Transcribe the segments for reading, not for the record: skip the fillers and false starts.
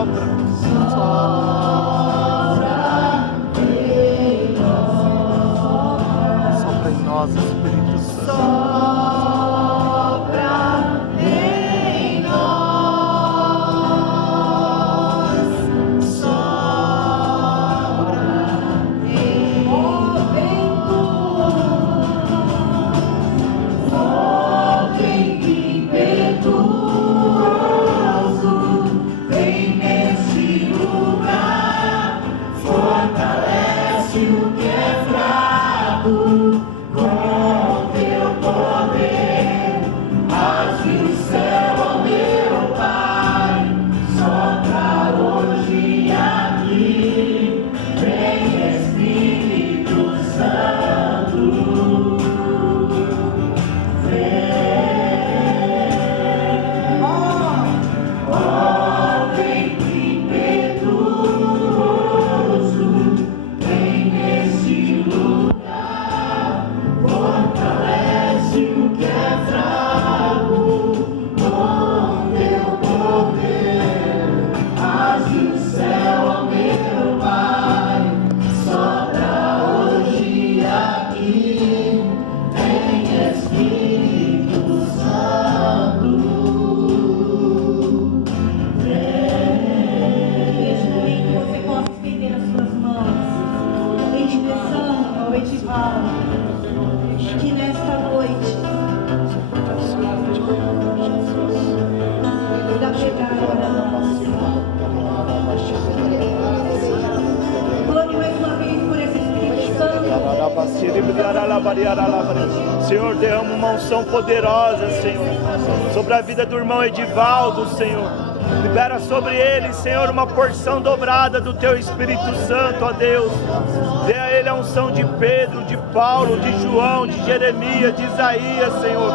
Sopra em nós, Espírito Santo. Que nesta noite da pegada, glória mais uma vez por esse Espírito Santo. Senhor, derrama uma unção poderosa, Senhor, sobre a vida do irmão Edivaldo, Senhor. Libera sobre ele, Senhor, uma porção dobrada do Teu Espírito Santo, ó Deus. Dê a ele a unção de Pedro, de Paulo, de João, de Jeremias, de Isaías, Senhor.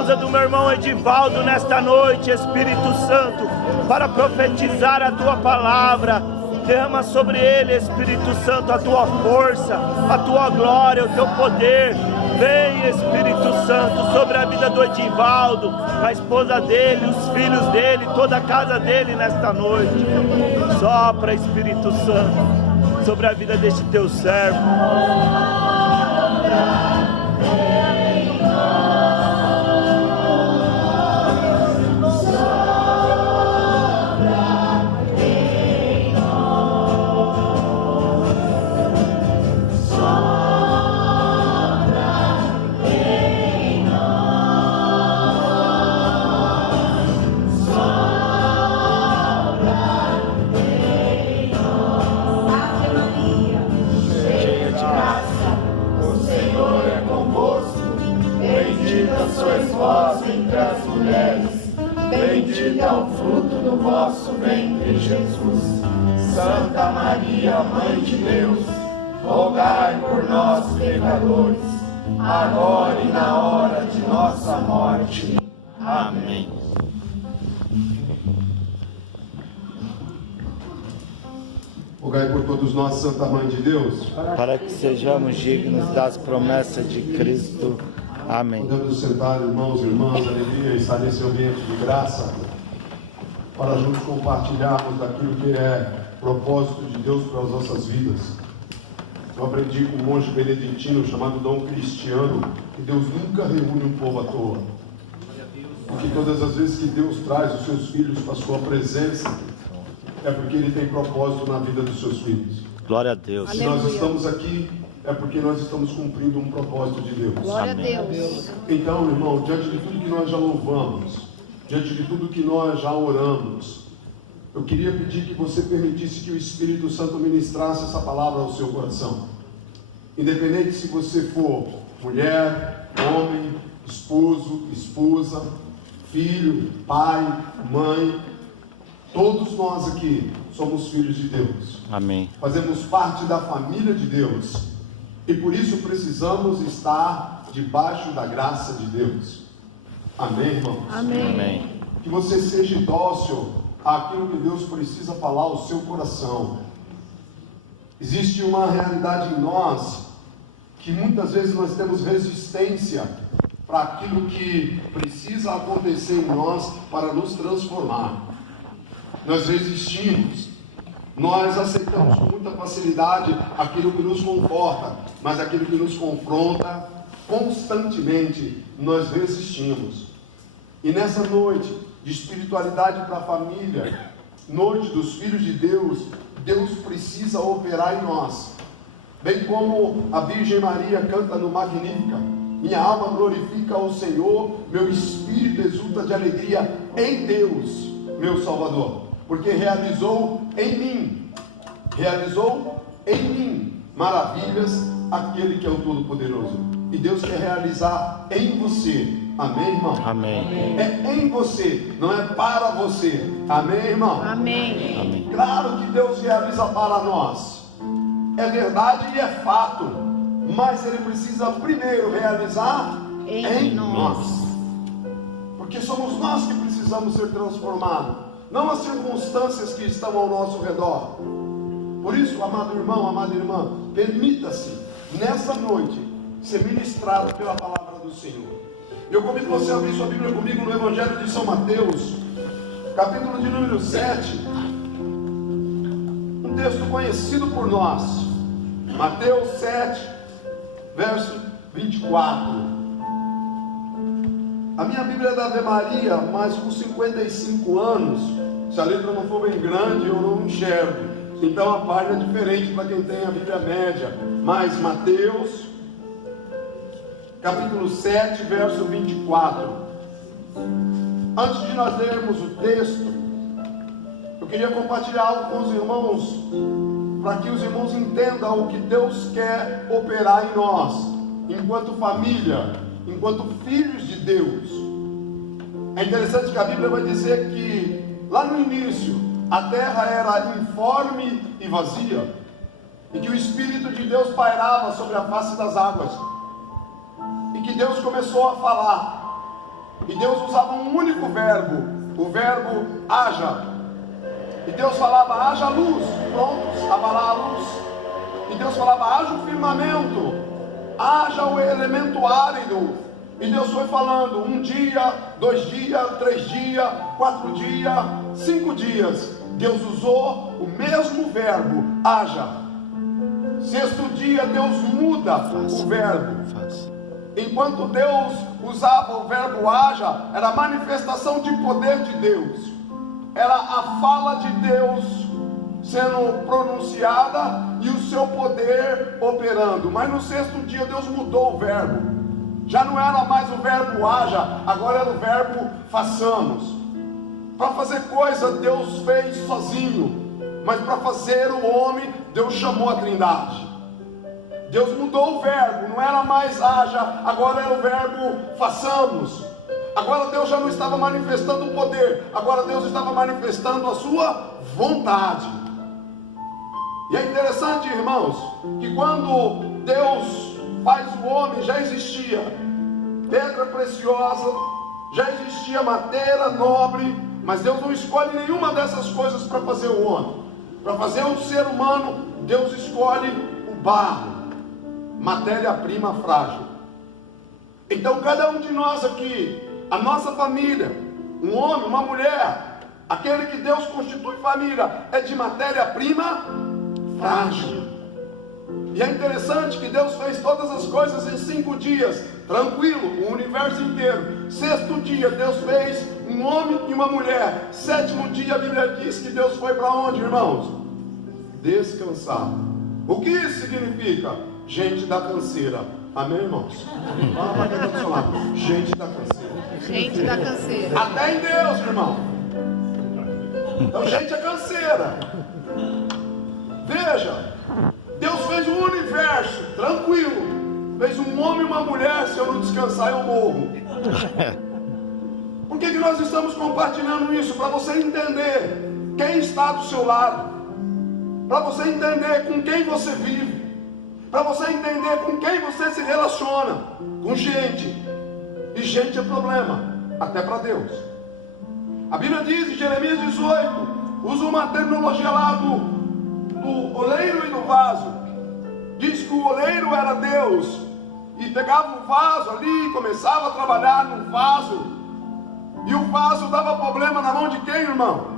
Usa do meu irmão Edivaldo nesta noite, Espírito Santo, para profetizar a Tua palavra. Derrama sobre ele, Espírito Santo, a Tua força, a Tua glória, o Teu poder. Vem, Espírito Santo, sobre a vida do Edivaldo, a esposa dele, os filhos dele, toda a casa dele nesta noite. Sopra, Espírito Santo, sobre a vida deste Teu servo. Bendito é o fruto do vosso ventre, Jesus. Santa Maria, Mãe de Deus, rogai por nós, pecadores, agora e na hora de nossa morte. Amém. Rogai por todos nós, Santa Mãe de Deus, para que sejamos dignos das promessas de Cristo. Amém. Podemos sentar, irmãos e irmãs, alegria, estar nesse ambiente de graça, para juntos compartilharmos daquilo que é propósito de Deus para as nossas vidas. Eu aprendi com um monge beneditino chamado Dom Cristiano, que Deus nunca reúne um povo à toa. Porque todas as vezes que Deus traz os seus filhos para a sua presença, é porque Ele tem propósito na vida dos seus filhos. Glória a Deus. Se nós estamos aqui, é porque nós estamos cumprindo um propósito de Deus. Glória a Deus. Então, irmão, diante de tudo que nós já louvamos, diante de tudo que nós já oramos, eu queria pedir que você permitisse que o Espírito Santo ministrasse essa palavra ao seu coração. Independente se você for mulher, homem, esposo, esposa, filho, pai, mãe, todos nós aqui somos filhos de Deus. Amém. Fazemos parte da família de Deus. E por isso precisamos estar debaixo da graça de Deus. Amém, irmãos? Amém. Amém. Que você seja dócil àquilo que Deus precisa falar ao seu coração. Existe uma realidade em nós que muitas vezes nós temos resistência para aquilo que precisa acontecer em nós para nos transformar. nós resistimos, nós aceitamos com muita facilidade aquilo que nos conforta, mas aquilo que nos confronta, constantemente nós resistimos. E nessa noite de espiritualidade para a família, noite dos filhos de Deus, Deus precisa operar em nós. Bem como a Virgem Maria canta no Magnífica: minha alma glorifica ao Senhor, meu espírito exulta de alegria em Deus, meu Salvador, porque realizou em mim maravilhas aquele que é o Todo-Poderoso. E Deus quer realizar em você. Amém, irmão? Amém. É em você, não é para você. Amém, irmão? Amém. Amém. Claro que Deus realiza para nós. É verdade e é fato. Mas Ele precisa primeiro realizar em nós. Porque somos nós que precisamos ser transformados, não as circunstâncias que estão ao nosso redor. Por isso, amado irmão, amada irmã, permita-se nessa noite ser ministrado pela palavra do Senhor. Eu convido você a abrir sua Bíblia comigo no Evangelho de São Mateus, capítulo de número 7, um texto conhecido por nós. Mateus 7, verso 24. A minha Bíblia é da Ave Maria, mas com 55 anos, se a letra não for bem grande, eu não enxergo. Então a página é diferente para quem tem a Bíblia média. Mas Mateus, capítulo 7, verso 24. Antes de nós lermos o texto, eu queria compartilhar algo com os irmãos, para que os irmãos entendam o que Deus quer operar em nós, enquanto família, enquanto filhos de Deus. É interessante que a Bíblia vai dizer que lá no início a terra era informe e vazia, e que o Espírito de Deus pairava sobre a face das águas, e que Deus começou a falar, e Deus usava um único verbo, o verbo haja. E Deus falava: haja luz, pronto, estava lá a luz. E Deus falava: haja o firmamento, haja o elemento árido. E Deus foi falando: 1 dia, 2 dias, 3 dias, 4 dias, 5 dias. Deus usou o mesmo verbo, haja. 6º dia Deus muda o verbo. Enquanto Deus usava o verbo haja, era a manifestação de poder de Deus, era a fala de Deus sendo pronunciada e o seu poder operando. Mas no 6º dia Deus mudou o verbo. Já não era mais o verbo haja, agora era o verbo façamos. Para fazer coisa Deus fez sozinho, mas para fazer o homem Deus chamou a Trindade. Deus mudou o verbo, não era mais haja, agora era o verbo façamos. Agora Deus já não estava manifestando o poder, agora Deus estava manifestando a sua vontade. E é interessante, irmãos, que quando Deus faz o homem, já existia pedra preciosa, já existia madeira nobre, mas Deus não escolhe nenhuma dessas coisas para fazer o homem. Para fazer o ser humano, Deus escolhe o barro, matéria-prima frágil. Então cada um de nós aqui, a nossa família, um homem, uma mulher, aquele que Deus constitui família, é de matéria-prima frágil. E é interessante que Deus fez todas as coisas em 5 dias, tranquilo, o universo inteiro. 6º dia Deus fez um homem e uma mulher. 7º dia a Bíblia diz que Deus foi para onde, irmãos? Descansar. O que isso significa? Gente da canseira. Amém, irmãos? Fala para quem está do seu lado. Gente da canseira. Gente da canseira. Até em Deus, irmão. Então, gente é canseira. Veja, Deus fez um universo tranquilo. Fez um homem e uma mulher. Se eu não descansar, eu morro. Por que nós estamos compartilhando isso? Para você entender quem está do seu lado, para você entender com quem você vive, para você entender com quem você se relaciona. Com gente. E gente é problema, até para Deus. A Bíblia diz em Jeremias 18, usa uma terminologia lá do oleiro e do vaso. Diz que o oleiro era Deus, e pegava um vaso ali, começava a trabalhar no vaso, e o vaso dava problema na mão de quem, irmão?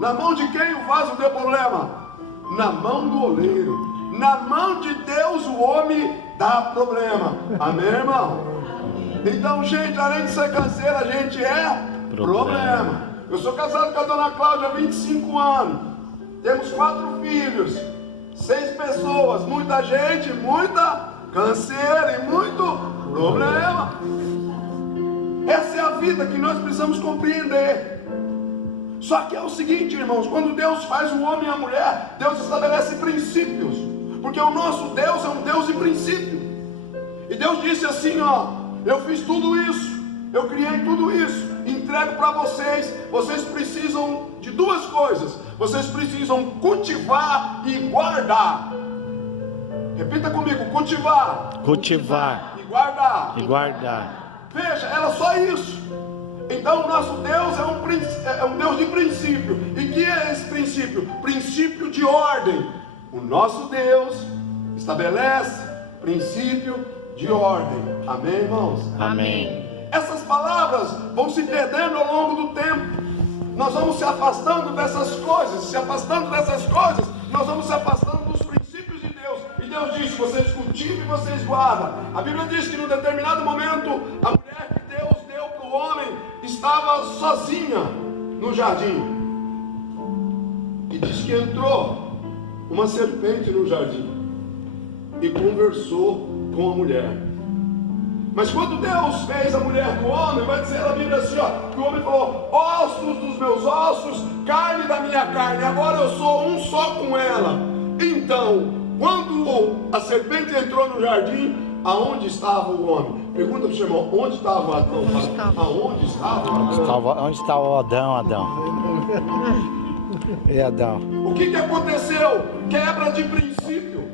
Na mão de quem o vaso deu problema? Na mão do oleiro. Na mão de Deus o homem dá problema. Amém, irmão? Então, gente, além de ser canseira, a gente é problema. Eu sou casado com a dona Cláudia há 25 anos. Temos 4 filhos, 6 pessoas, muita gente, muita canseira e muito problema. Essa é a vida que nós precisamos compreender. Só que é o seguinte, irmãos, quando Deus faz o homem e a mulher, Deus estabelece princípios, porque o nosso Deus é um Deus de princípio. E Deus disse assim, ó: eu fiz tudo isso, eu criei tudo isso, entrego para vocês. Vocês precisam de 2 coisas: vocês precisam cultivar e guardar. Repita comigo: cultivar Cultivar e guardar. e guardar. Veja, era só isso. Então o nosso Deus é um Deus de princípio. E que é esse princípio? Princípio de ordem. O nosso Deus estabelece princípio de ordem. Amém, irmãos? Amém. Essas palavras vão se perdendo ao longo do tempo. Nós vamos se afastando dessas coisas. Nós vamos se afastando dos princípios de Deus. E Deus diz: vocês cultivam e vocês guardam. A Bíblia diz que num determinado momento, a mulher que Deus deu para o homem estava sozinha no jardim. E diz que entrou uma serpente no jardim e conversou com a mulher. Mas quando Deus fez a mulher do homem, vai dizer a Bíblia assim, ó, que o homem falou: ossos dos meus ossos, carne da minha carne, agora eu sou um só com ela. Então, quando a serpente entrou no jardim, aonde estava o homem? Pergunta para o seu irmão: onde estava o Adão? Aonde estava o Adão? Onde estava o Adão? E Adão? O que aconteceu? Quebra de princípio.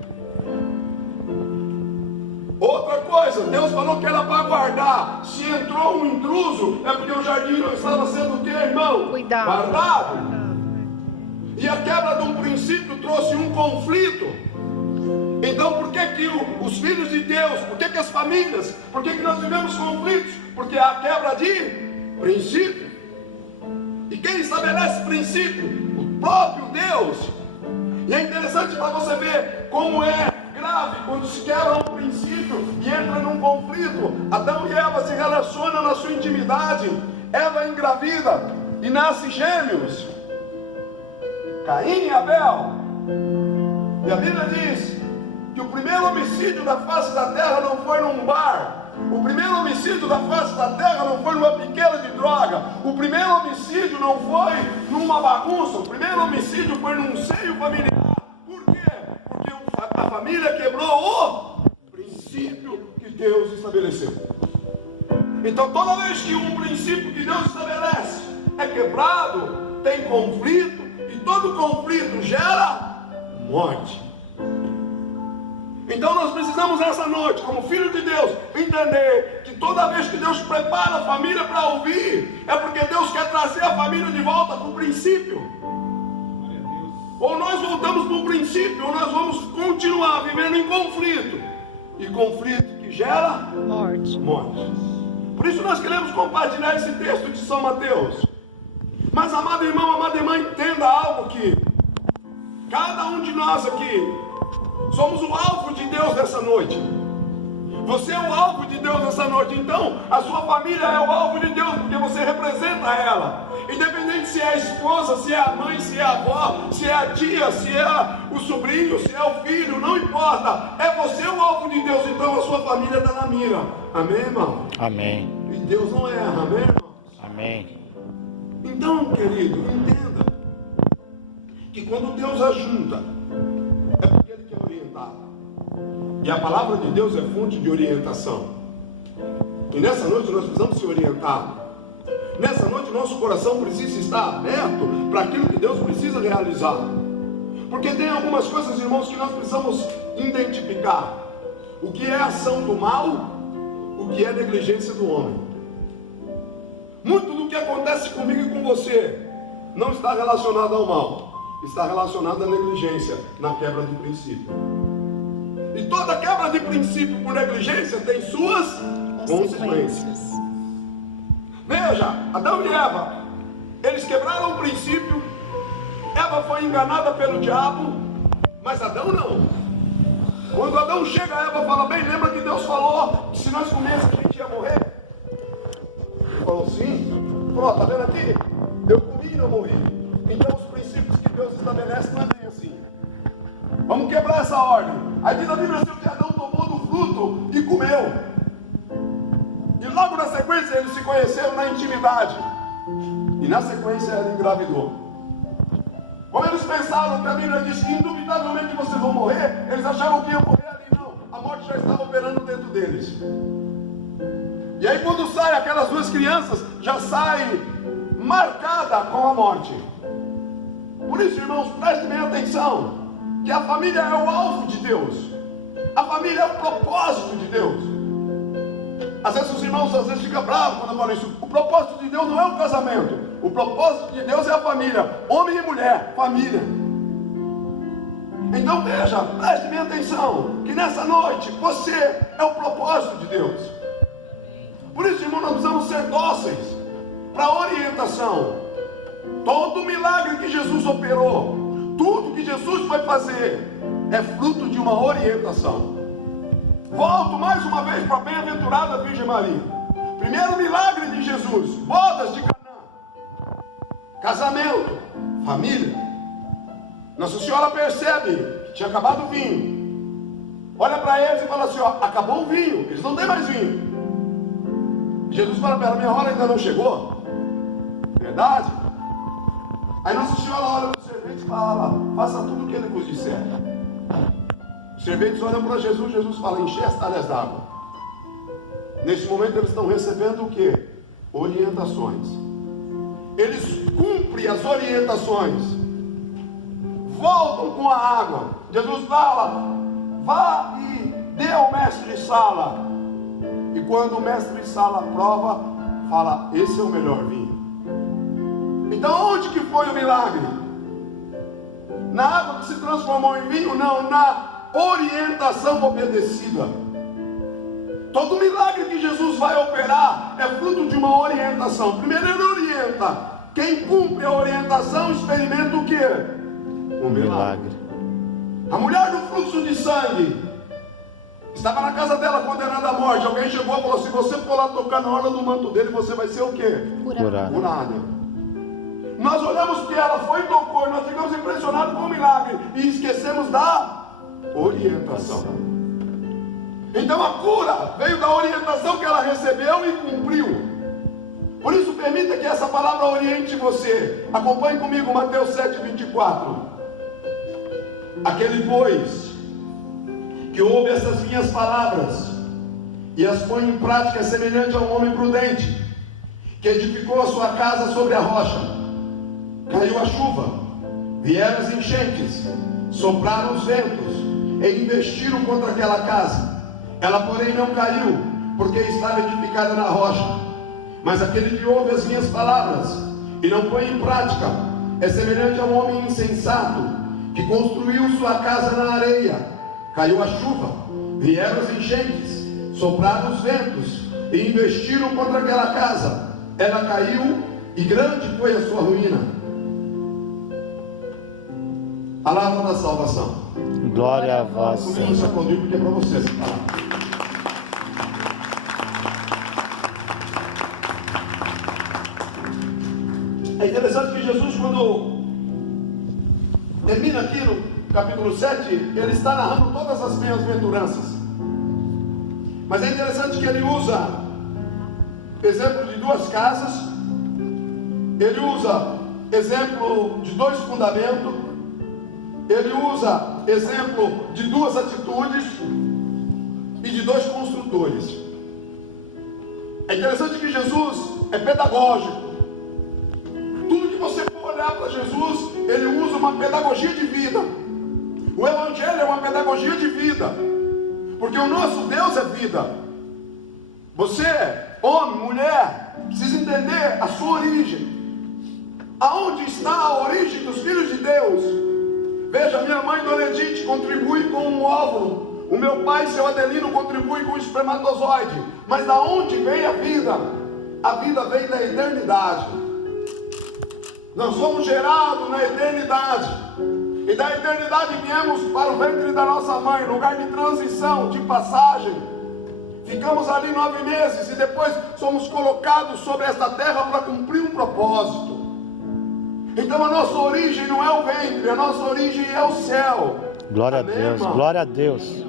Outra coisa, Deus falou que era para guardar. Se entrou um intruso, é porque o jardim não estava sendo o que, irmão? Cuidado. Guardado. E a quebra de um princípio trouxe um conflito. Então por que os filhos de Deus, por que as famílias, por que nós vivemos conflitos? Porque há quebra de princípio. E quem estabelece princípio? O próprio Deus. E é interessante para você ver como é grave quando se quebra um princípio e entra num conflito. Adão e Eva se relacionam na sua intimidade. Eva engravida e nasce gêmeos, Caim e Abel. E a Bíblia diz que o primeiro homicídio da face da terra não foi num bar. O primeiro homicídio da face da terra não foi numa piqueira de droga. O primeiro homicídio não foi numa bagunça. O primeiro homicídio foi num seio familiar. Por quê? Porque a família quebrou o princípio que Deus estabeleceu. Então toda vez que um princípio que Deus estabelece é quebrado, tem conflito. E todo conflito gera morte. Então nós precisamos nessa noite, como filho de Deus, entender que toda vez que Deus prepara a família para ouvir, é porque Deus quer trazer a família de volta para o princípio. Ou nós voltamos para o princípio, ou nós vamos continuar vivendo em conflito. E conflito que gera morte. Por isso nós queremos compartilhar esse texto de São Mateus. Mas amado irmão, amada irmã, entenda algo que cada um de nós aqui somos o alvo de Deus nessa noite. Você é o alvo de Deus nessa noite. Então a sua família é o alvo de Deus, porque você representa ela. Independente se é a esposa, se é a mãe, se é a avó, se é a tia, se é o sobrinho, se é o filho, não importa. É você o alvo de Deus, então a sua família está na mira. Amém, irmão? Amém. E Deus não erra, amém, irmão? Amém. Então, querido, entenda que quando Deus ajunta, é porque Ele quer orientar. E a palavra de Deus é fonte de orientação. E nessa noite nós precisamos ser orientados. Nessa noite nosso coração precisa estar aberto para aquilo que Deus precisa realizar. Porque tem algumas coisas, irmãos, que nós precisamos identificar. O que é ação do mal, o que é negligência do homem. Muito do que acontece comigo e com você não está relacionado ao mal, está relacionado à negligência, na quebra de princípio. E toda quebra de princípio por negligência tem suas consequências. Veja, Adão e Eva, eles quebraram o princípio Eva foi enganada pelo diabo, mas Adão não. Quando Adão chega, Eva fala: bem, lembra que Deus falou que se nós comêssemos a gente ia morrer? Ele falou: sim. Falou: tá vendo aqui? Eu comi e não morri. Então os princípios que Deus estabelece não é bem assim. Vamos quebrar essa ordem. Aí diz a Bíblia assim, que Adão tomou do fruto e comeu. E logo na sequência eles se conheceram na intimidade. E na sequência ela engravidou. Como eles pensaram que a Bíblia diz que indubitavelmente vocês vão morrer, eles achavam que iam morrer ali, não. A morte já estava operando dentro deles. E aí quando sai aquelas duas crianças, já sai marcada com a morte. Por isso, irmãos, prestem bem atenção, que a família é o alvo de Deus. A família é o propósito de Deus. Às vezes os irmãos ficam bravos quando eu falo isso. O propósito de Deus não é o casamento. O propósito de Deus é a família. Homem e mulher, família. Então veja, preste bem atenção, que nessa noite você é o propósito de Deus. Por isso, irmão, nós precisamos ser dóceis para a orientação. Todo milagre que Jesus operou, tudo que Jesus vai fazer, é fruto de uma orientação. Volto mais uma vez para a bem-aventurada Virgem Maria. Primeiro milagre de Jesus, bodas de Caná, casamento, família. Nossa Senhora percebe que tinha acabado o vinho. Olha para eles e fala assim: ó, acabou o vinho, eles não têm mais vinho. Jesus fala para ela: minha hora ainda não chegou. Verdade? Aí Nossa Senhora olha para os serventes e fala: faça tudo o que ele vos disser. Os serventes olham para Jesus, Jesus fala: enche as talhas d'água. Neste momento eles estão recebendo o que? Orientações. Eles cumprem as orientações, voltam com a água. Jesus fala: vá e dê ao mestre de sala. E quando o mestre de sala prova, fala: esse é o melhor vinho. Então onde que foi o milagre? Na água que se transformou em vinho? Não, na orientação obedecida. Todo milagre que Jesus vai operar é fruto de uma orientação. Primeiro ele orienta. Quem cumpre a orientação experimenta o quê? O milagre. A mulher do fluxo de sangue estava na casa dela condenada à morte. Alguém chegou e falou: se você for lá tocar na orla do manto dele, você vai ser o quê? Curada. Nós olhamos que ela foi e tocou, nós ficamos impressionados com o milagre e esquecemos da orientação. Então a cura veio da orientação que ela recebeu e cumpriu. Por isso permita que essa palavra oriente você. Acompanhe comigo Mateus 7:24. Aquele pois que ouve essas minhas palavras e as põe em prática é semelhante a um homem prudente que edificou a sua casa sobre a rocha. Caiu a chuva, vieram as enchentes, sopraram os ventos e investiram contra aquela casa. Ela porém não caiu, porque estava edificada na rocha. Mas aquele que ouve as minhas palavras e não põe em prática é semelhante a um homem insensato que construiu sua casa na areia. Caiu a chuva, vieram as enchentes, sopraram os ventos e investiram contra aquela casa. Ela caiu e grande foi a sua ruína. Palavra da salvação. Glória a vós, Senhor. Comigo aplaudir porque é para você essa palavra. É interessante que Jesus, quando termina aqui no capítulo 7, ele está narrando todas as bem-aventuranças. Mas é interessante que ele usa exemplo de duas casas, ele usa exemplo de dois fundamentos, ele usa exemplo de duas atitudes e de dois construtores. É interessante que Jesus é pedagógico. Tudo que você for olhar para Jesus, ele usa uma pedagogia de vida. O Evangelho é uma pedagogia de vida, porque o nosso Deus é vida. Você, homem, mulher, precisa entender a sua origem. Aonde está a origem dos filhos de Deus? Veja, minha mãe Dona Edith contribui com um óvulo. O meu pai, seu Adelino, contribui com o espermatozoide. Mas da onde vem a vida? A vida vem da eternidade. Nós fomos gerados na eternidade. E da eternidade viemos para o ventre da nossa mãe, lugar de transição, de passagem. Ficamos ali 9 meses e depois somos colocados sobre esta terra para cumprir um propósito. Então a nossa origem não é o ventre, a nossa origem é o céu. Glória a Amém, Deus, irmão? glória a Deus.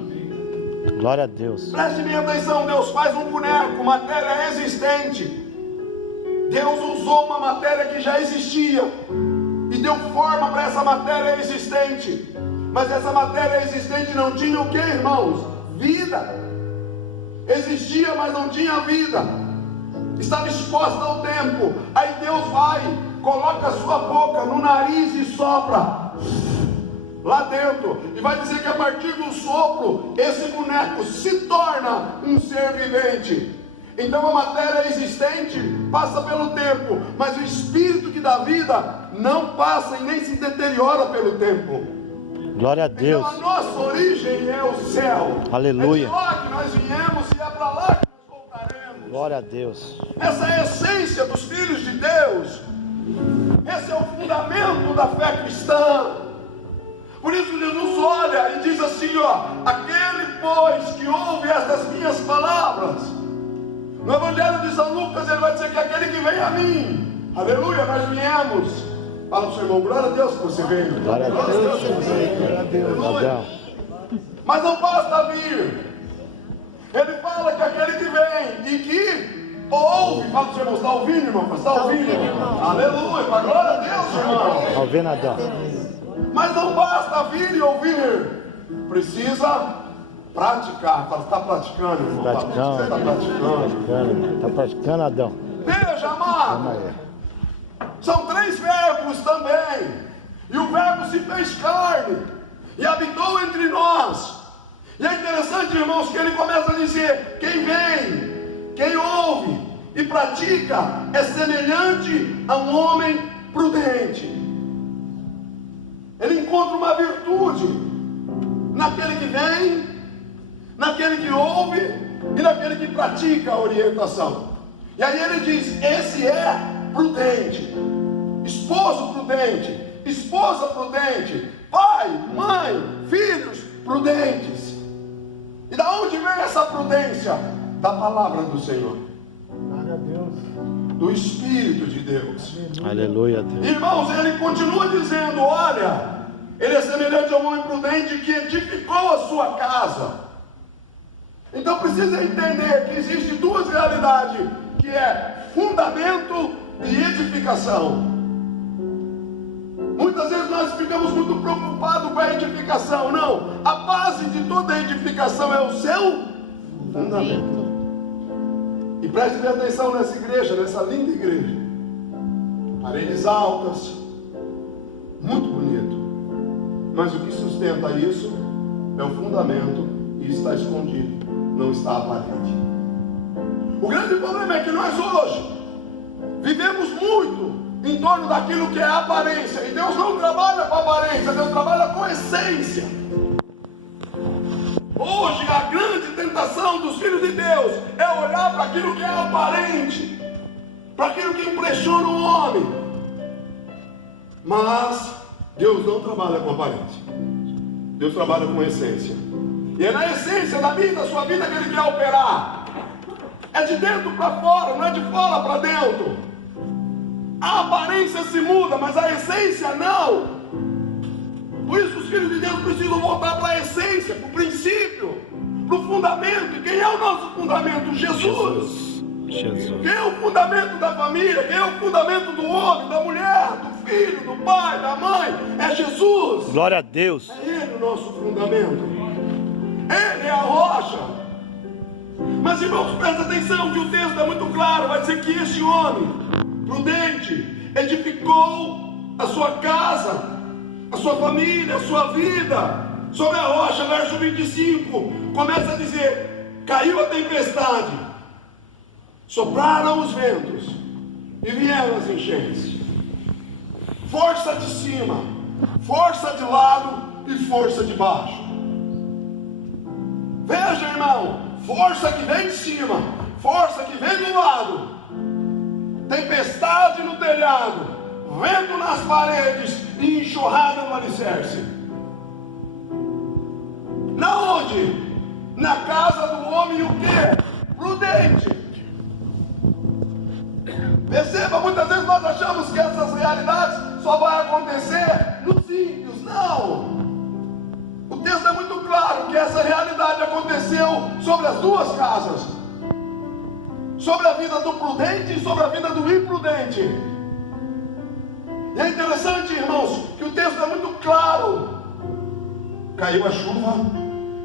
Glória a Deus. Preste bem atenção, Deus faz um boneco, matéria existente. Deus usou uma matéria que já existia e deu forma para essa matéria existente. Mas essa matéria existente não tinha o que, irmãos? Vida. Existia, mas não tinha vida. Estava exposta ao tempo. Aí Deus vai, coloca a sua boca no nariz e sopra lá dentro, e vai dizer que a partir do sopro, esse boneco se torna um ser vivente. Então a matéria existente passa pelo tempo, mas o Espírito que dá vida não passa e nem se deteriora pelo tempo. Glória a Deus. Então a nossa origem é o céu. Aleluia. É de lá que nós viemos e é para lá que nós voltaremos. Glória a Deus. Essa é a essência dos filhos de Deus. Esse é o fundamento da fé cristã. Por isso Jesus olha e diz assim, ó: aquele pois que ouve estas minhas palavras. No Evangelho de São Lucas ele vai dizer que aquele que vem a mim. Aleluia, nós viemos. Fala para o seu irmão, glória a Deus que você veio. Glória a Deus. Glória a Deus. Adão. Mas não basta vir. Ele fala que aquele que vem e que ouve. Fala para o seu irmão, está ouvindo, irmão? Está ouvindo? Aleluia, para glória a Deus, irmão. Ouvindo, Adão. Mas não basta vir e ouvir, precisa praticar. Fala, está praticando, irmão? Praticando. Você está praticando. Está praticando, Adão. Veja, amado, são 3 verbos também. E o verbo se fez carne e habitou entre nós. E é interessante, irmãos, que ele começa a dizer: quem vem, quem ouve e pratica é semelhante a um homem prudente. Ele encontra uma virtude naquele que vem, naquele que ouve e naquele que pratica a orientação. E aí ele diz: esse é prudente, esposo prudente, esposa prudente, pai, mãe, filhos prudentes. E da onde vem essa prudência? Da palavra do Senhor, do Espírito de Deus. Aleluia, Deus. Irmãos, ele continua dizendo: olha, ele é semelhante a um homem prudente que edificou a sua casa. Então precisa entender que existem 2 realidades, que é fundamento e edificação. Muitas vezes nós ficamos muito preocupados com a edificação. Não, a base de toda edificação é o seu fundamento. E preste bem atenção nessa igreja, nessa linda igreja. Paredes altas, muito bonito. Mas o que sustenta isso é o fundamento e está escondido, não está aparente. O grande problema é que nós hoje vivemos muito em torno daquilo que é aparência. E Deus não trabalha com aparência, Deus trabalha com essência. Hoje a grande tentação dos filhos de Deus é olhar para aquilo que é aparente, para aquilo que impressiona o homem. Mas Deus não trabalha com aparência, Deus trabalha com essência. E é na essência da vida, da sua vida, que Ele quer operar. É de dentro para fora, não é de fora para dentro. A aparência se muda, mas a essência não. Por isso os filhos de Deus precisam voltar para a essência, para o princípio, para o fundamento. E quem é o nosso fundamento? Jesus. Quem é o fundamento da família? Quem é o fundamento do homem, da mulher, do filho, do pai, da mãe? É Jesus. Glória a Deus. É Ele o nosso fundamento. Ele é a rocha. Mas, irmãos, presta atenção que o texto é muito claro. Vai dizer que este homem prudente edificou a sua casa, a sua família, a sua vida sobre a rocha. Verso 25 começa a dizer: caiu a tempestade, sopraram os ventos e vieram as enchentes, força de cima, força de lado e força de baixo. Veja, irmão, força que vem de cima, força que vem do lado, tempestade no telhado, vento nas paredes e enxurrada no alicerce. Na onde? Na casa do homem o quê? Prudente. Perceba, muitas vezes nós achamos que essas realidades só vão acontecer nos ímpios. Não. O texto é muito claro que essa realidade aconteceu sobre as duas casas. Sobre a vida do prudente e sobre a vida do imprudente. E é interessante, irmãos, que o texto é muito claro. Caiu a chuva,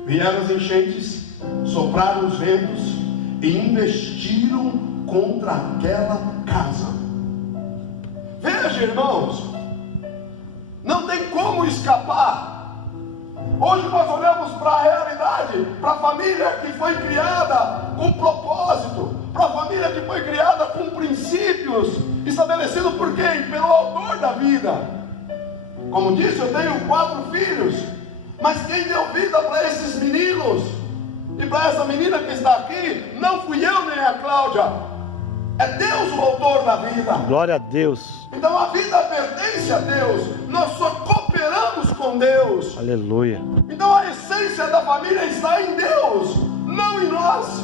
vieram as enchentes, sopraram os ventos e investiram contra aquela casa. Veja, irmãos, não tem como escapar. Hoje nós olhamos para a realidade, para a família que foi criada com propósito, para a família que foi criada com princípios estabelecidos por quem? Pelo autor da vida. Como disse, eu tenho 4 filhos, mas quem deu vida para esses meninos e para essa menina que está aqui, não fui eu nem a Cláudia. É Deus o autor da vida. Glória a Deus. Então a vida pertence a Deus. Nós só cooperamos com Deus. Aleluia. Então a essência da família está em Deus, não em nós.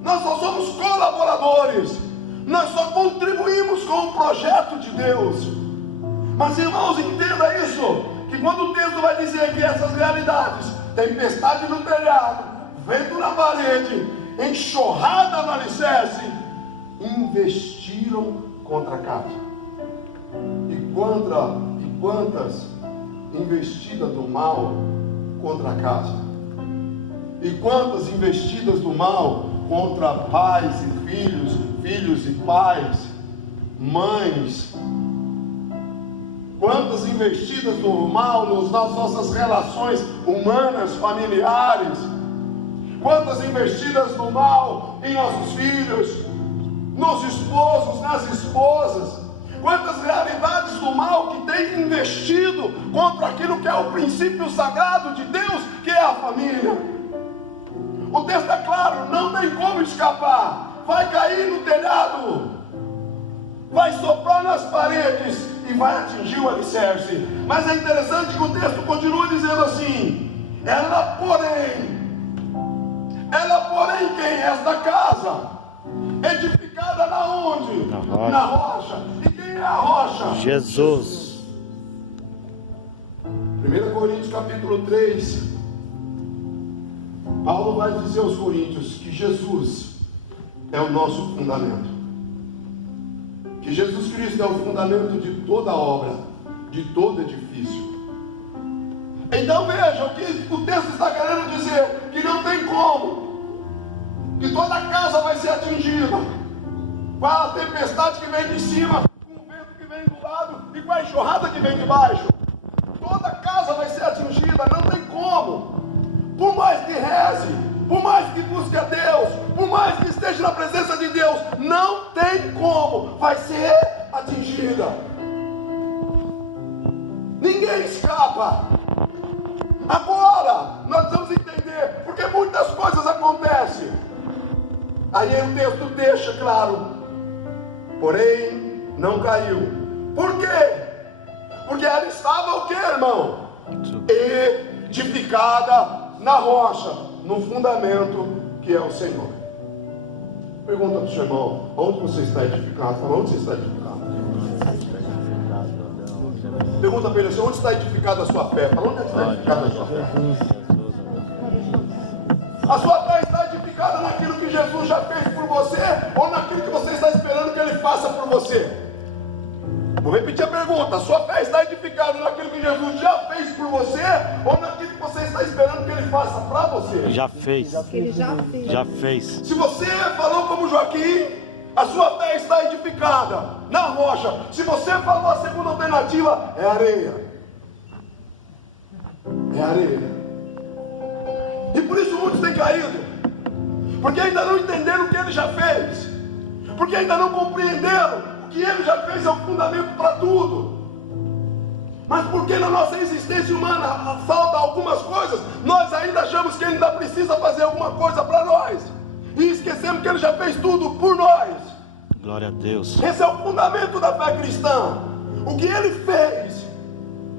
Nós só somos colaboradores. Nós só contribuímos com o projeto de Deus. Mas, irmãos, entenda isso, que quando o texto vai dizer que essas realidades, tempestade no telhado, vento na parede, enxurrada no alicerce, investiram contra a casa. E quantas investidas do mal contra a casa? E quantas investidas do mal contra pais e filhos, filhos e pais, mães? Quantas investidas do mal nas nossas relações humanas, familiares? Quantas investidas do mal em nossos filhos, nos esposos, nas esposas? Quantas realidades do mal que tem investido contra aquilo que é o princípio sagrado de Deus, que é a família? O texto é claro, não tem como escapar. Vai cair no telhado, vai soprar nas paredes e vai atingir o alicerce. Mas é interessante que o texto continua dizendo assim: ela porém quem? Esta casa edificada na onde? Na rocha. E quem é a rocha? Jesus. 1 Coríntios capítulo 3, Paulo vai dizer aos Coríntios que Jesus é o nosso fundamento, que Jesus Cristo é o fundamento de toda obra, de todo edifício. Então veja o que o texto está querendo dizer: que não tem como, que toda a casa vai ser atingida com a tempestade que vem de cima, com o vento que vem do lado e com a enxurrada que vem de baixo. Toda a casa vai ser atingida, não tem como. Por mais que reze, por mais que busque a Deus, por mais que esteja na presença de Deus, não tem como, vai ser atingida. Ninguém escapa. Agora, nós precisamos entender, porque muitas coisas acontecem. Aí o texto deixa claro: porém, não caiu. Por quê? Porque ela estava o quê, irmão? Edificada na rocha, no fundamento que é o Senhor. Pergunta para o seu irmão: onde você está edificado? Fala: onde você está edificado? Pergunta para ele assim: onde está edificada a sua fé? Fala: onde está edificada a sua fé? A sua fé está edificada naquilo que Jesus já fez por você, ou naquilo que você está esperando que Ele faça por você? Vou repetir a pergunta: a sua fé está edificada naquilo que Jesus já fez por você, ou naquilo que você está esperando que Ele faça para você? Já fez. Ele já fez. Já fez. Se você falou como Joaquim, a sua fé está edificada na rocha. Se você falou a segunda alternativa, é areia. É areia. E por isso muitos têm caído, porque ainda não entenderam o que Ele já fez, porque ainda não compreenderam o que Ele já fez é o fundamento para tudo. Mas porque na nossa existência humana falta algumas coisas, nós ainda achamos que Ele ainda precisa fazer alguma coisa para nós, e esquecemos que Ele já fez tudo por nós. Glória a Deus. Esse é o fundamento da fé cristã. O que ele fez.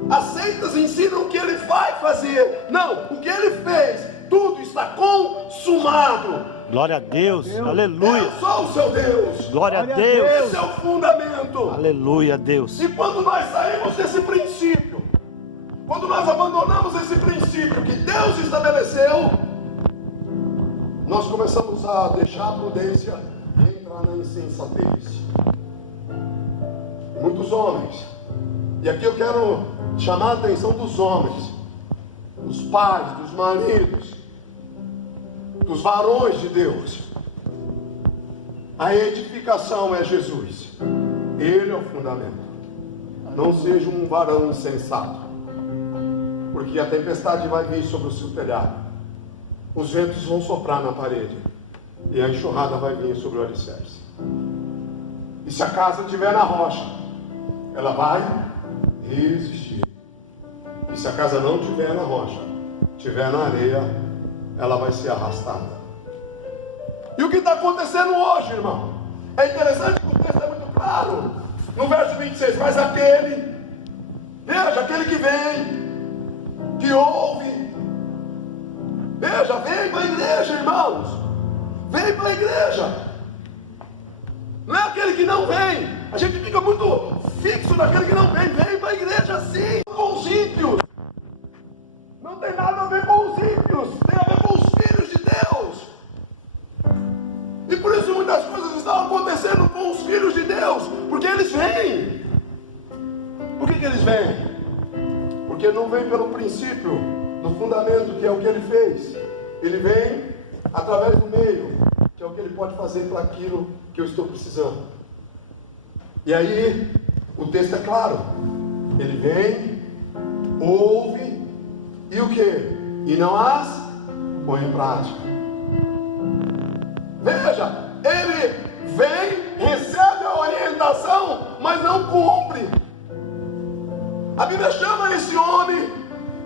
As seitas ensinam o que ele vai fazer. Não, o que ele fez. Tudo está consumado. Glória a Deus. Aleluia. Eu sou o seu Deus. Glória a Deus. Esse é o fundamento. Aleluia, Deus. E quando nós saímos desse princípio, quando nós abandonamos esse princípio que Deus estabeleceu, nós começamos a deixar a prudência e entrar na insensatez. Muitos homens, e aqui eu quero chamar a atenção dos homens, dos pais, dos maridos, dos varões de Deus. A edificação é Jesus. Ele é o fundamento. Não seja um varão insensato, porque a tempestade vai vir sobre o seu telhado, os ventos vão soprar na parede e a enxurrada vai vir sobre o alicerce. E se a casa estiver na rocha, ela vai resistir. E se a casa não estiver na rocha, estiver na areia, ela vai ser arrastada. E o que está acontecendo hoje, irmão? É interessante que o texto é muito claro. No verso 26, mas aquele, veja, aquele que vem, que ouve, veja, vem para a igreja, irmãos, vem para a igreja. Não é aquele que não vem. A gente fica muito fixo naquele que não vem. Vem para a igreja sim, com os ímpios. Não tem nada a ver com os ímpios, tem a ver com os filhos de Deus. E por isso muitas coisas estão acontecendo com os filhos de Deus, porque eles vêm. Por que eles vêm? Porque não vem pelo princípio do fundamento, que é o que ele fez. Ele vem através do meio, que é o que ele pode fazer para aquilo que eu estou precisando. E aí, o texto é claro. Ele vem, ouve, e o que? E não as põe em prática. Veja, ele vem, recebe a orientação, mas não cumpre. A Bíblia chama esse homem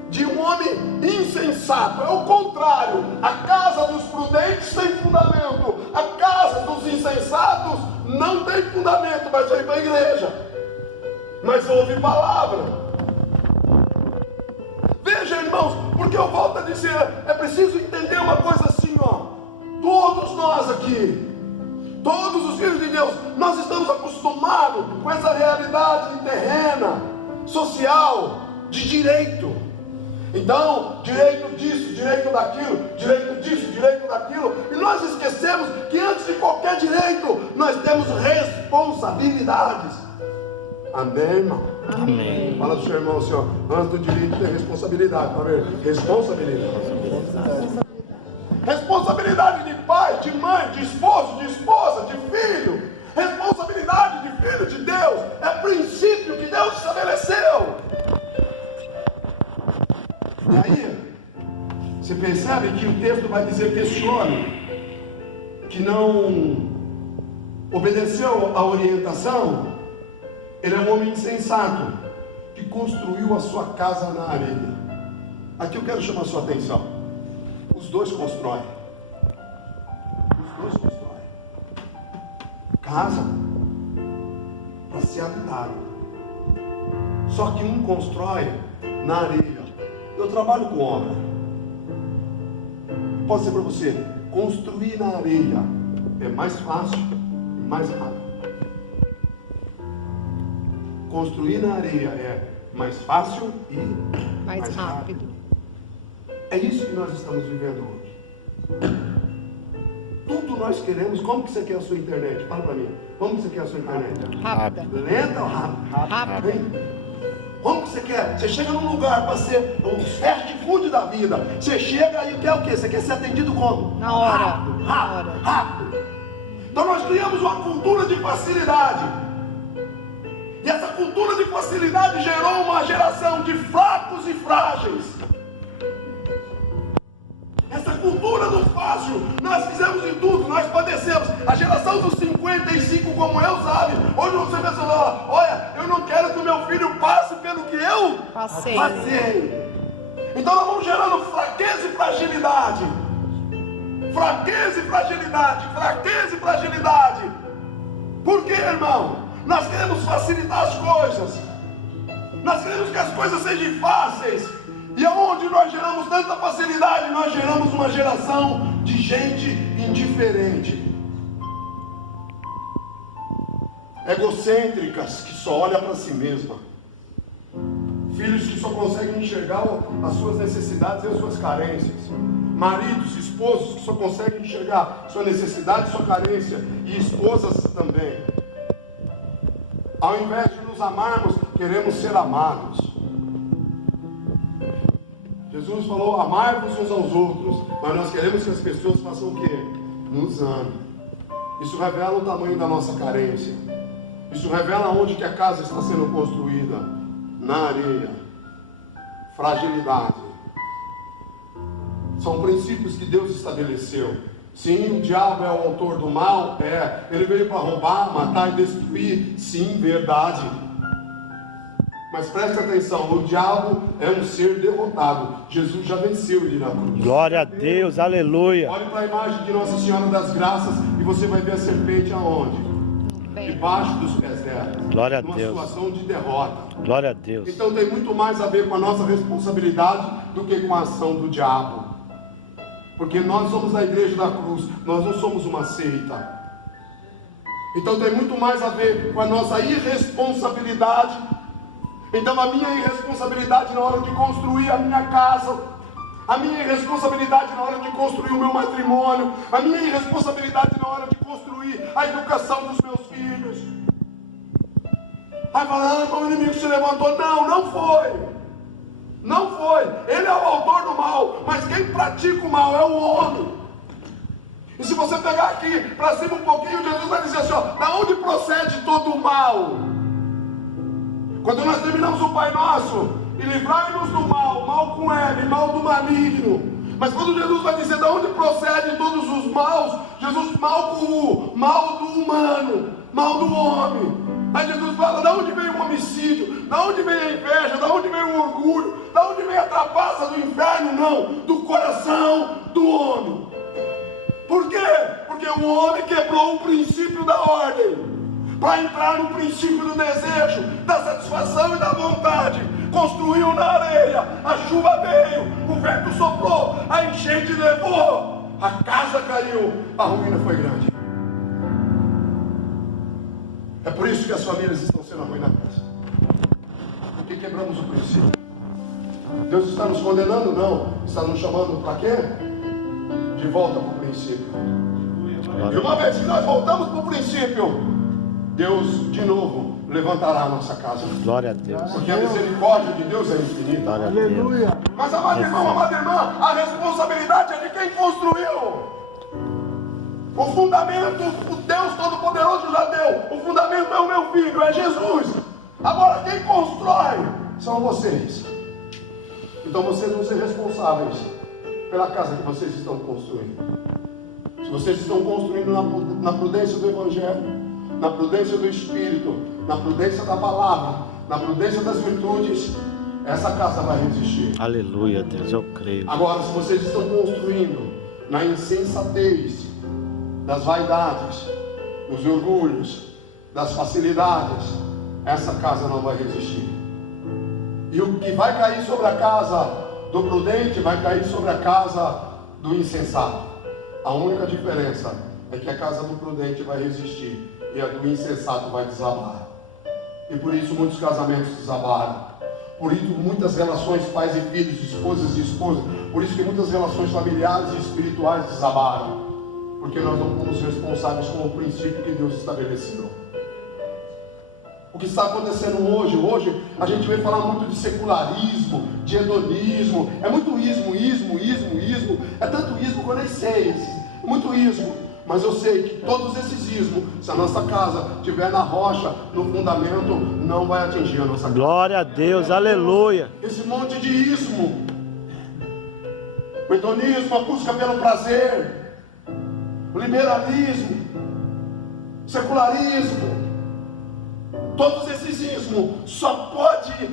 de um homem insensato. É o contrário. A casa dos prudentes tem fundamento. A casa dos insensatos não tem fundamento, mas vem para a igreja, mas ouve palavra. Veja, irmãos, porque eu volto a dizer, é preciso entender uma coisa assim, ó. Todos nós aqui, todos os filhos de Deus, nós estamos acostumados com essa realidade terrena, social, de direito. Então, direito disso, direito daquilo, direito disso, direito daquilo. E nós esquecemos que antes de qualquer direito, nós temos responsabilidades. Amém, irmão? Amém. Fala do seu irmão assim, ó. Antes do direito tem responsabilidade. Tá vendo? Responsabilidade. Responsabilidade de pai, de mãe, de esposo, de esposa, de filho. Responsabilidade de filho de Deus. É princípio que Deus estabeleceu. E aí, você percebe que o texto vai dizer que esse homem que não obedeceu a orientação, ele é um homem insensato, que construiu a sua casa na areia. Aqui eu quero chamar a sua atenção. Os dois constroem. Os dois constroem. Casa para ser habitado. Só que um constrói na areia. Eu trabalho com obra. Posso dizer para você, construir na areia é mais fácil e mais rápido. Construir na areia é mais fácil e mais rápido. É isso que nós estamos vivendo hoje. Tudo nós queremos. Como que você quer a sua internet? Fala para mim. Como que você quer a sua internet? Rápida. Lenta ou rápida? Rápida. Hein? Como que você quer? Você chega num lugar para ser o fast food da vida. Você chega e quer o quê? Você quer ser atendido como? Na hora. Rápido, Na rápido, hora. rápido. Então nós criamos uma cultura de facilidade. E essa cultura de facilidade gerou uma geração de fracos e frágeis. Essa cultura do fácil, nós fizemos de tudo, nós padecemos. A geração dos 55 como eu, sabe? Hoje você pensa, olha, eu não quero que o meu filho passe pelo que eu Passei. passei. Então nós vamos gerando fraqueza e fragilidade. Fraqueza e fragilidade. Fraqueza e fragilidade. Por quê, irmão? Nós queremos facilitar as coisas. Nós queremos que as coisas sejam fáceis. E aonde nós geramos tanta facilidade, nós geramos uma geração de gente indiferente, egocêntricas, que só olha para si mesma, filhos que só conseguem enxergar as suas necessidades e as suas carências, maridos, esposos que só conseguem enxergar sua necessidade e sua carência, e esposas também. Ao invés de nos amarmos, queremos ser amados. Jesus falou: amai-vos uns aos outros, mas nós queremos que as pessoas façam o quê? Nos amem. Isso revela o tamanho da nossa carência. Isso revela onde que a casa está sendo construída. Na areia. Fragilidade. São princípios que Deus estabeleceu. Sim, o diabo é o autor do mal. Ele veio para roubar, matar e destruir. Sim, verdade. Mas preste atenção, o diabo é um ser derrotado. Jesus já venceu ele na cruz. Glória a Deus, aleluia. Olhe para a imagem de Nossa Senhora das Graças e você vai ver a serpente aonde? Debaixo dos pés dela. Glória a Deus. Numa situação de derrota. Glória a Deus. Então tem muito mais a ver com a nossa responsabilidade do que com a ação do diabo. Porque nós somos a igreja da cruz, nós não somos uma seita. Então tem muito mais a ver com a nossa irresponsabilidade. Então a minha irresponsabilidade na hora de construir a minha casa, a minha irresponsabilidade na hora de construir o meu matrimônio, a minha irresponsabilidade na hora de construir a educação dos meus filhos. Aí fala: o inimigo se levantou. Não foi. Não foi. Ele é o autor do mal, mas quem pratica o mal é o homem. E se você pegar aqui para cima um pouquinho, Jesus vai dizer assim: da onde procede todo o mal? Quando nós terminamos o Pai Nosso, e livrai-nos do mal, mal com L, mal do maligno. Mas quando Jesus vai dizer de onde procede todos os maus, Jesus, mal com o, mal do humano, mal do homem. Aí Jesus fala: de onde veio o homicídio, de onde veio a inveja, de onde veio o orgulho, de onde veio a trapaça do inferno? Não, do coração do homem. Por quê? Porque o homem quebrou o princípio da ordem para entrar no princípio do desejo, da satisfação e da vontade. Construiu na areia, a chuva veio, o vento soprou, a enchente levou, a casa caiu, a ruína foi grande. É por isso que as famílias estão sendo arruinadas, porque quebramos o princípio. Deus está nos condenando? Não. Está nos chamando para quê? De volta para o princípio. E uma vez que nós voltamos para o princípio, Deus de novo levantará a nossa casa. Glória a Deus. Porque a misericórdia de Deus é infinita. Glória a Deus. Mas, amado irmão, amada irmã, a responsabilidade é de quem construiu. O fundamento, o Deus Todo-Poderoso já deu. O fundamento é o meu filho, é Jesus. Agora quem constrói são vocês. Então vocês vão ser responsáveis pela casa que vocês estão construindo. Se vocês estão construindo na prudência do Evangelho, na prudência do Espírito, na prudência da palavra, na prudência das virtudes, essa casa vai resistir. Aleluia, Deus, eu creio. Agora, se vocês estão construindo na insensatez das vaidades, dos orgulhos, das facilidades, essa casa não vai resistir. E o que vai cair sobre a casa do prudente vai cair sobre a casa do insensato. A única diferença é que a casa do prudente vai resistir e a do insensato vai desabar. E por isso muitos casamentos desabaram. Por isso muitas relações pais e filhos, esposas e esposas. Por isso que muitas relações familiares e espirituais desabaram. Porque nós não fomos responsáveis com o princípio que Deus estabeleceu. O que está acontecendo hoje a gente vem falar muito de secularismo, de hedonismo. É muito ismo. É tanto ismo que eu nem sei. É muito ismo. Mas eu sei que todos esses ismos, se a nossa casa estiver na rocha, no fundamento, não vai atingir a nossa casa. Glória a Deus, aleluia. Esse monte de ismo, o hedonismo, a busca pelo prazer, o liberalismo, o secularismo, todos esses ismos só pode,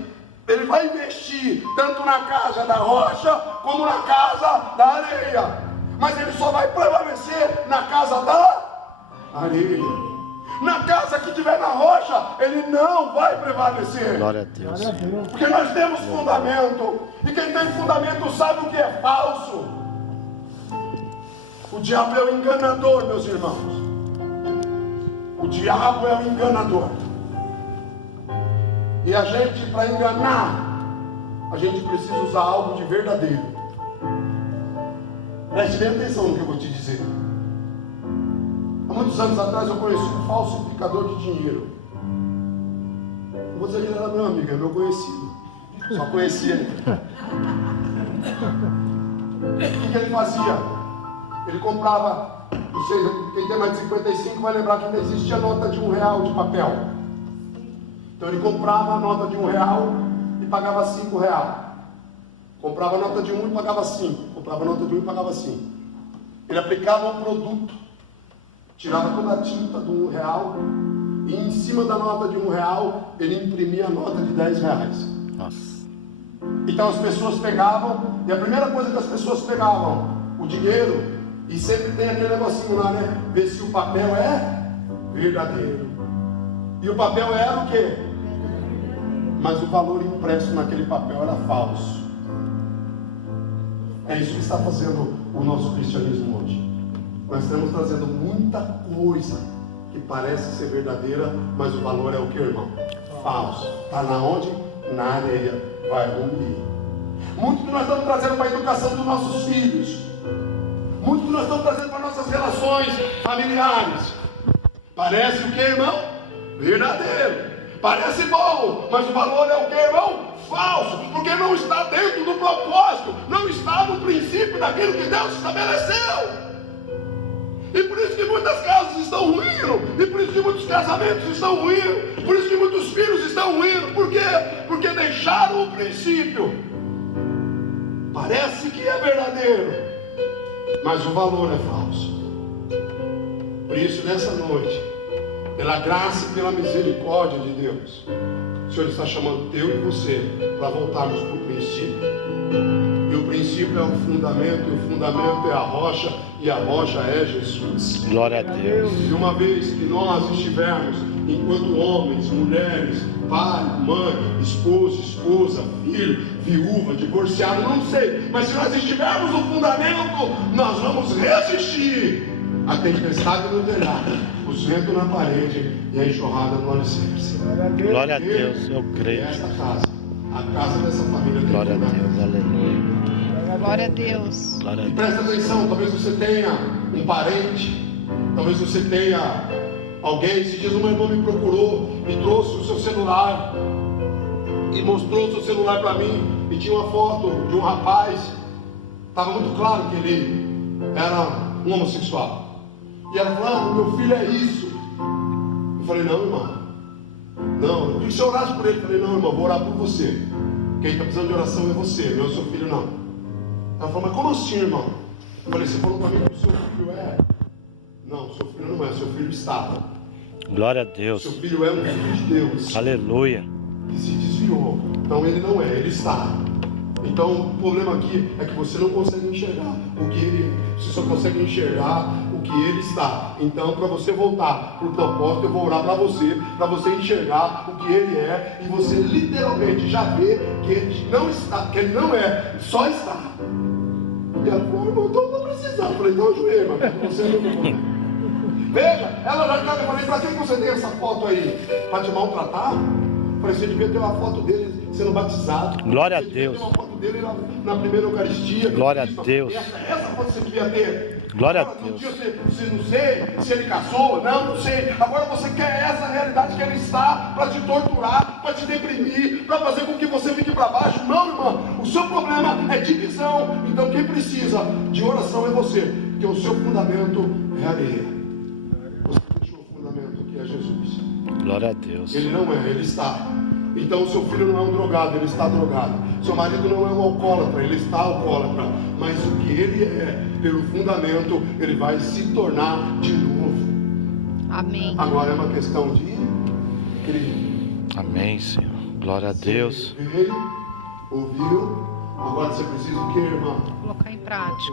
ele vai investir tanto na casa da rocha como na casa da areia. Mas ele só vai prevalecer na casa da areia. Na casa que tiver na rocha, ele não vai prevalecer. Glória a Deus. Porque nós temos fundamento. E quem tem fundamento sabe o que é falso. O diabo é o enganador, meus irmãos. O diabo é o enganador. E a gente, para enganar, a gente precisa usar algo de verdadeiro. Preste bem atenção no que eu vou te dizer. Há muitos anos atrás eu conheci um falsificador de dinheiro. Não vou dizer que ele era meu amigo, é meu conhecido. Só conhecia ele. O que ele fazia? Ele comprava, não sei, quem tem mais de 55 vai lembrar que ainda existia nota de R$1 de papel. Então ele comprava a nota de R$1 e pagava R$5. Comprava a nota de 1 e pagava 5. Comprava a nota de 1 e pagava 5. Ele aplicava um produto, tirava toda a tinta do R$1 e em cima da nota de R$1 ele imprimia a nota de R$10. Nossa. Então as pessoas pegavam, e a primeira coisa que as pessoas pegavam, o dinheiro, e sempre tem aquele negocinho lá, né? Ver se o papel é verdadeiro. E o papel era o quê? Mas o valor impresso naquele papel era falso. É isso que está fazendo o nosso cristianismo hoje. Nós estamos trazendo muita coisa que parece ser verdadeira, mas o valor é o que, irmão? Falso. Está na onde? Na areia. Vai dormir. Muito que nós estamos trazendo para a educação dos nossos filhos. Muito que nós estamos trazendo para nossas relações familiares. Parece o que, irmão? Verdadeiro. Parece bom, mas o valor é o que, irmão? Falso, porque não está dentro do propósito, não está no princípio daquilo que Deus estabeleceu. E por isso que muitas casas estão ruindo, e por isso que muitos casamentos estão ruindo, por isso que muitos filhos estão ruindo. Por quê? Porque deixaram o princípio. Parece que é verdadeiro, mas o valor é falso. Por isso, nessa noite, pela graça e pela misericórdia de Deus, o Senhor está chamando eu e você para voltarmos para o princípio. E o princípio é o fundamento, e o fundamento é a rocha, e a rocha é Jesus. Glória a Deus. E uma vez que nós estivermos, enquanto homens, mulheres, pai, mãe, esposo, esposa, filho, viúva, divorciado, não sei, mas se nós estivermos no fundamento, nós vamos resistir a tempestade no telhado, os ventos na parede e a enxurrada no alicerce. Glória a Deus, eu creio. Esta casa, a casa dessa família tem Glória a fundamento. Deus, aleluia. Glória a Deus. Glória a E Deus. presta atenção, talvez você tenha um parente, talvez você tenha alguém. Esses dias uma irmã me procurou e trouxe o seu celular e mostrou o seu celular para mim, e tinha uma foto de um rapaz. Estava muito claro que ele era um homossexual. E ela falou: meu filho é isso. Eu falei: não, irmã, não, eu queria que você orasse por ele. Eu falei: não, irmã, vou orar por você. Quem está precisando de oração é você, não é o seu filho, não. Ela falou: mas como assim, irmão? Eu falei: você falou para mim que o seu filho é. Não, seu filho não é, seu filho está. Glória a Deus. Seu filho é um filho de Deus Aleluia. que se desviou. Então ele não é, ele está. Então o problema aqui é que você não consegue enxergar o que ele é. Você só consegue enxergar o que ele está. Então, para você voltar para o propósito, eu vou orar para você enxergar o que ele é, e você literalmente já vê que ele não está, que ele não é, só está. E ela falou: irmão, então não precisa. Eu falei: então ajoelha, irmão, você não. Veja, ela já estava. Eu falei: para que você tem essa foto aí? Para te maltratar? Eu falei: você devia ter uma foto dele sendo batizado. Glória a Você devia Deus. ter uma foto dele na primeira Eucaristia. Glória a Isso, Deus. Essa foto você devia ter. Glória a Agora, Deus. no dia você não sei se ele casou, não sei. Agora você quer essa realidade que ele está para te torturar, para te deprimir, para fazer com que você fique para baixo. Não, irmã, o seu problema é divisão. Então quem precisa de oração é você, porque o seu fundamento é areia. Você deixou o fundamento que é Jesus. Glória a Deus. Ele não é, ele está. Então o seu filho não é um drogado, ele está drogado. Seu marido não é um alcoólatra, ele está alcoólatra. Mas o que ele é, pelo fundamento, ele vai se tornar de novo. Amém. Agora é uma questão de crer. Amém, Senhor. Glória a Deus. Veio, ouviu Agora você precisa o quê, irmã? Colocar em prática.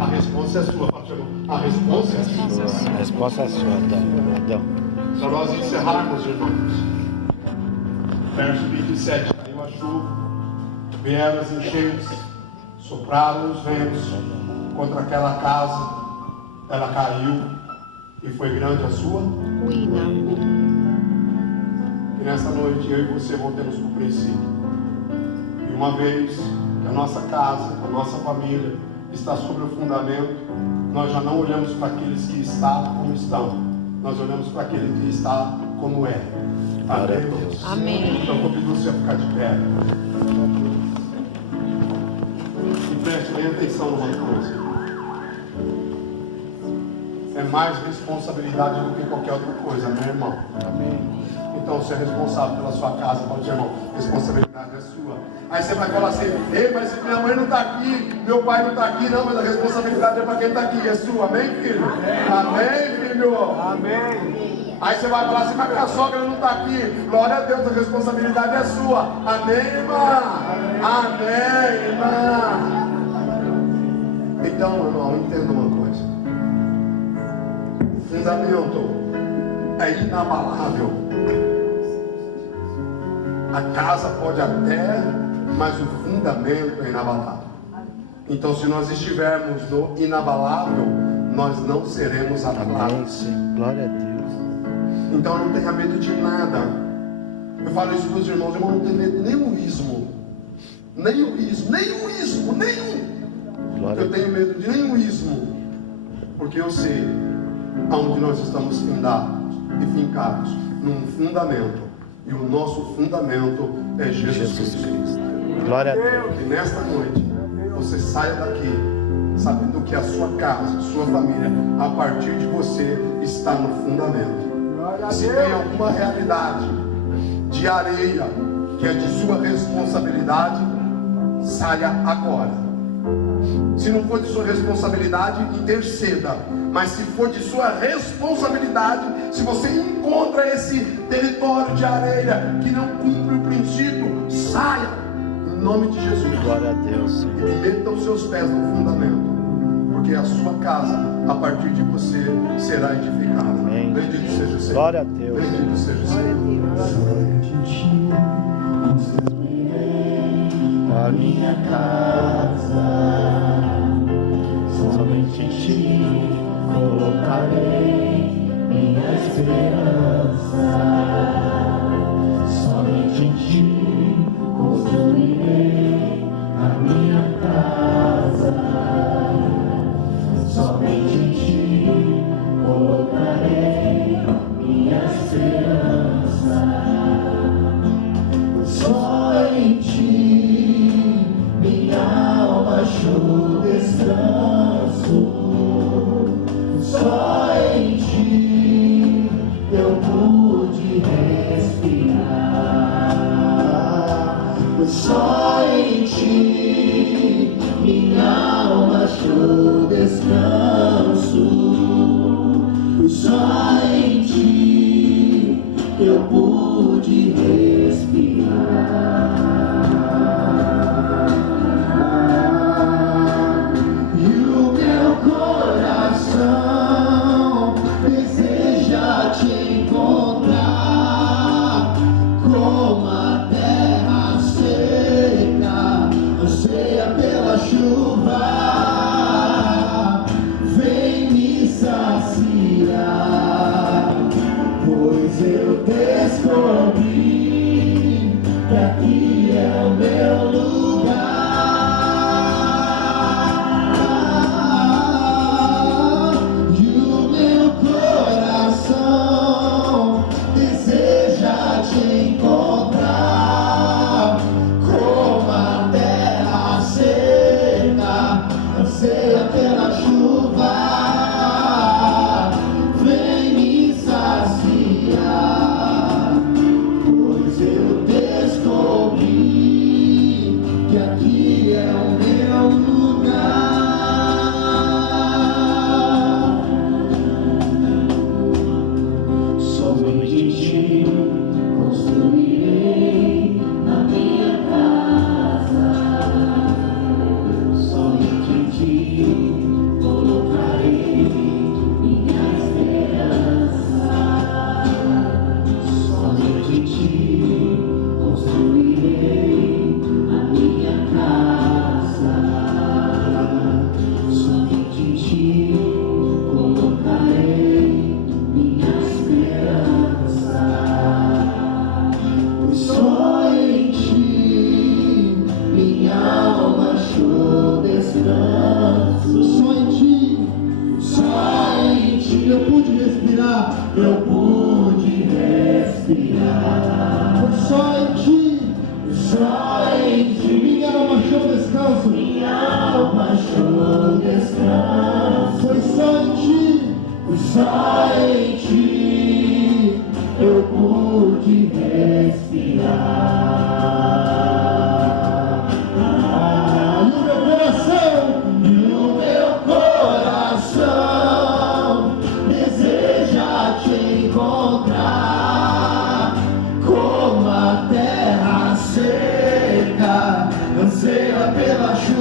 A resposta é sua, pastor. A resposta é sua. A resposta é sua, Adão. Para nós encerrarmos, irmãos. Verso 27. Caiu a chuva, vieram as enchentes, sopraram os ventos contra aquela casa, ela caiu e foi grande a sua ruína. E nessa noite eu e você voltemos para o princípio. E uma vez que a nossa casa, a nossa família está sobre o fundamento, nós já não olhamos para aqueles que estão como estão, nós olhamos para aquele que está como é. Amém? Amém. Então convido você a ficar de pé. E preste bem atenção numa coisa. É mais responsabilidade do que qualquer outra coisa, meu irmão. Amém. Então você é responsável pela sua casa, pode dizer, irmão, responsabilidade é sua. Aí você vai falar assim, ei, mas minha mãe não está aqui, meu pai não está aqui, não, mas a responsabilidade é para quem está aqui, é sua, amém, filho? Amém, filho? Amém. Aí você vai falar assim, mas minha sogra não está aqui, glória a Deus, a responsabilidade é sua, amém, irmã? Amém, irmã? Então, irmão, entenda uma coisa. O fundamento é inabalável. A casa pode até, mas o fundamento é inabalável. Então, se nós estivermos no inabalável, nós não seremos abalados. Glória a Deus. Então, não tenha medo de nada. Eu falo isso para os irmãos, irmão, não tem medo nenhum ismo. Nenhum ismo, nenhum ismo, nenhum. Eu tenho medo de nenhum ismo, porque eu sei aonde nós estamos findados e fincados num fundamento, e o nosso fundamento é Jesus Cristo. Glória a Deus. Que nesta noite você saia daqui sabendo que a sua casa, sua família, a partir de você está no fundamento. Se tem alguma realidade de areia que é de sua responsabilidade, saia agora. Se não for de sua responsabilidade, interceda. Mas se for de sua responsabilidade, se você encontra esse território de areia que não cumpre o princípio, saia em nome de Jesus. Glória a Deus. E meta os seus pés no fundamento, porque a sua casa, a partir de você, será edificada. Amém. Bendito seja o Senhor. Glória a Deus. Bendito seja o Senhor. A minha casa, somente em ti colocarei minha esperança, somente em ti construirei a minha casa, somente em ti colocarei minha esperança, só em ti minha alma achou descanso, só em ti eu pude respirar, só em ti minha alma achou descanso, só em ti eu pude respirar. Deseja te encontrar como a terra seca anseia pela chuva. Vem me saciar, pois eu descobri que aqui é o meu lugar. em ti. Minha alma achou descanso. Minha alma achou descanso. Foi só em ti. Só em ti eu pude respirar. E o meu coração deseja te encontrar, como a terra seca anseia pela chuva.